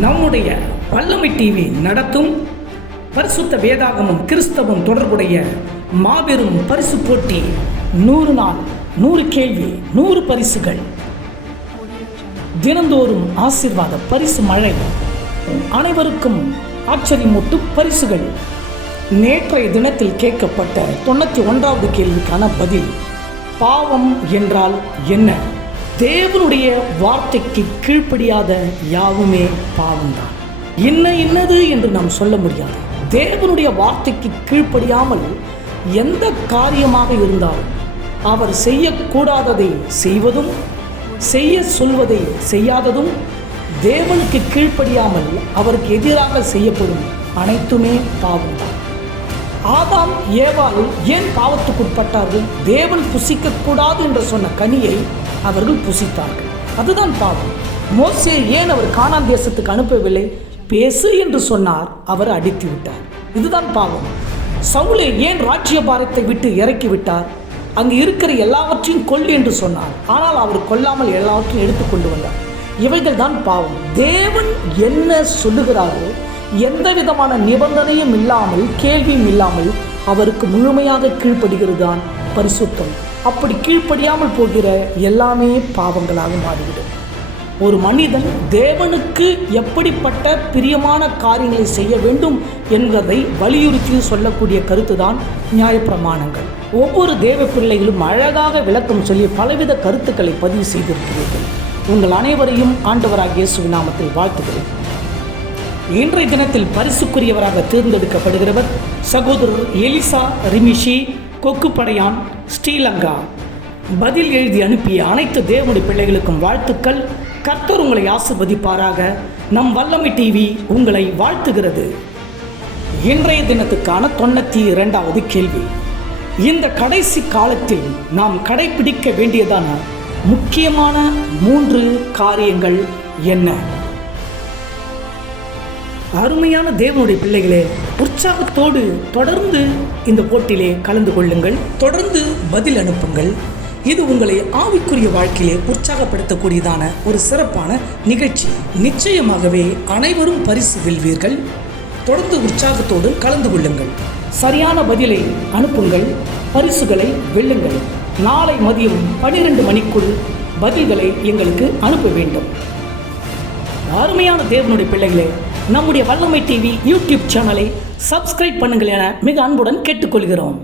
நம்முடைய வல்லமை டிவி நடத்தும் பரிசுத்த வேதாகமும் கிறிஸ்தவம் தொடர்புடைய மாபெரும் பரிசு போட்டி நூறு நாள் நூறு கேள்வி நூறு பரிசுகள். தினந்தோறும் ஆசீர்வாத பரிசு மழை. அனைவருக்கும் ஆச்சரியமூட்டும் பரிசுகள். நேற்றைய தினத்தில் கேட்கப்பட்ட தொண்ணூற்றி ஒன்றாவது கேள்விக்கான பதில் பாவம் என்றால் என்ன? தேவனுடைய வார்த்தைக்கு கீழ்ப்படியாத யாவுமே பாவம்தான் என்ன என்னது என்று நாம் சொல்ல முடியாது. தேவனுடைய வார்த்தைக்கு கீழ்ப்படியாமல் எந்த காரியமாக இருந்தாலும் அவர் செய்யக்கூடாததை செய்வதும் செய்ய சொல்வதை செய்யாததும் தேவனுக்கு கீழ்ப்படியாமல் அவருக்கு எதிராக செய்யப்படும் அனைத்துமே பாவம்தான் ஆதாம் ஏவாள் ஏன் பாவத்துக்குட்பட்டார்கள்? தேவன் புசிக்கக்கூடாது என்று சொன்ன கனியை அவர்கள் புசித்தார்கள். அதுதான் பாவம். மோசே ஏன் அவர் கானான் தேசத்துக்கு அனுப்பவில்லை? பேசு என்று சொன்னார் அவர் அடித்து விட்டார் இதுதான் பாவம். சவுலை ஏன் ராஜ்ய பாரத்தை விட்டு இறக்கி விட்டார் அங்கு இருக்கிற எல்லாவற்றையும் கொல் என்று சொன்னார். ஆனால் அவர் கொல்லாமல் எல்லாவற்றையும் எடுத்துக்கொண்டு வந்தார். இவைகள் தான் பாவம். தேவன் என்ன சொல்லுகிறாரோ எந்த விதமான நிபந்தனையும் இல்லாமல் கேள்வியும் இல்லாமல் அவருக்கு முழுமையாக கீழ்ப்படுகிறது தான் பரிசுத்தம். அப்படி கீழ்ப்படியாமல் போகிற எல்லாமே பாவங்களாக மாறிவிடும். ஒரு மனிதன் தேவனுக்கு எப்படிப்பட்ட பிரியமான காரியங்களை செய்ய வேண்டும் என்பதை வலியுறுத்தி சொல்லக்கூடிய கருத்து தான் நியாயப்பிரமாணங்கள். ஒவ்வொரு தேவ பிள்ளைகளும் அழகாக விளக்கம் சொல்லி பலவித கருத்துக்களை பதிவு செய்திருக்கிறீர்கள். உங்கள் அனைவரையும் ஆண்டவராக இயேசு நாமத்தில் வாழ்த்துகிறேன். இன்றைய தினத்தில் பரிசுக்குரியவராக தேர்ந்தெடுக்கப்படுகிறவர் சகோதரர் எலிசா ரிமிஷி கொக்குப்படையான் ஸ்ரீலங்கா. பதில் எழுதி அனுப்பிய அனைத்து தேவனுடைய பிள்ளைகளுக்கும் வாழ்த்துக்கள். கர்த்தர் உங்களை ஆசிர்வதிப்பாராக. நம் வல்லமை டிவி உங்களை வாழ்த்துகிறது. இன்றைய தினத்துக்கான தொண்ணூற்றி இரண்டாவது கேள்வி. இந்த கடைசி காலத்தில் நாம் கடைபிடிக்க வேண்டியதான முக்கியமான மூன்று காரியங்கள் என்ன? அருமையான தேவனுடைய பிள்ளைகளே உற்சாகத்தோடு தொடர்ந்து இந்த போட்டியிலே கலந்து கொள்ளுங்கள். தொடர்ந்து பதில் அனுப்புங்கள். இது உங்களை ஆவிக்குரிய வாழ்க்கையிலே உற்சாகப்படுத்தக்கூடியதான ஒரு சிறப்பான நிகழ்ச்சி. நிச்சயமாகவே அனைவரும் பரிசு வெல்வீர்கள். தொடர்ந்து உற்சாகத்தோடு கலந்து கொள்ளுங்கள். சரியான பதிலை அனுப்புங்கள். பரிசுகளை வெல்லுங்கள். நாளை மதியம் பன்னிரெண்டு மணிக்குள் பதில்களை எங்களுக்கு அனுப்ப வேண்டும். அருமையான தேவனுடைய பிள்ளைகளே நம்முடைய வல்லமை டிவி யூடியூப் சேனலை சப்ஸ்கிரைப் பண்ணுங்கள் என மிக அன்புடன் கேட்டுக்கொள்கிறோம்.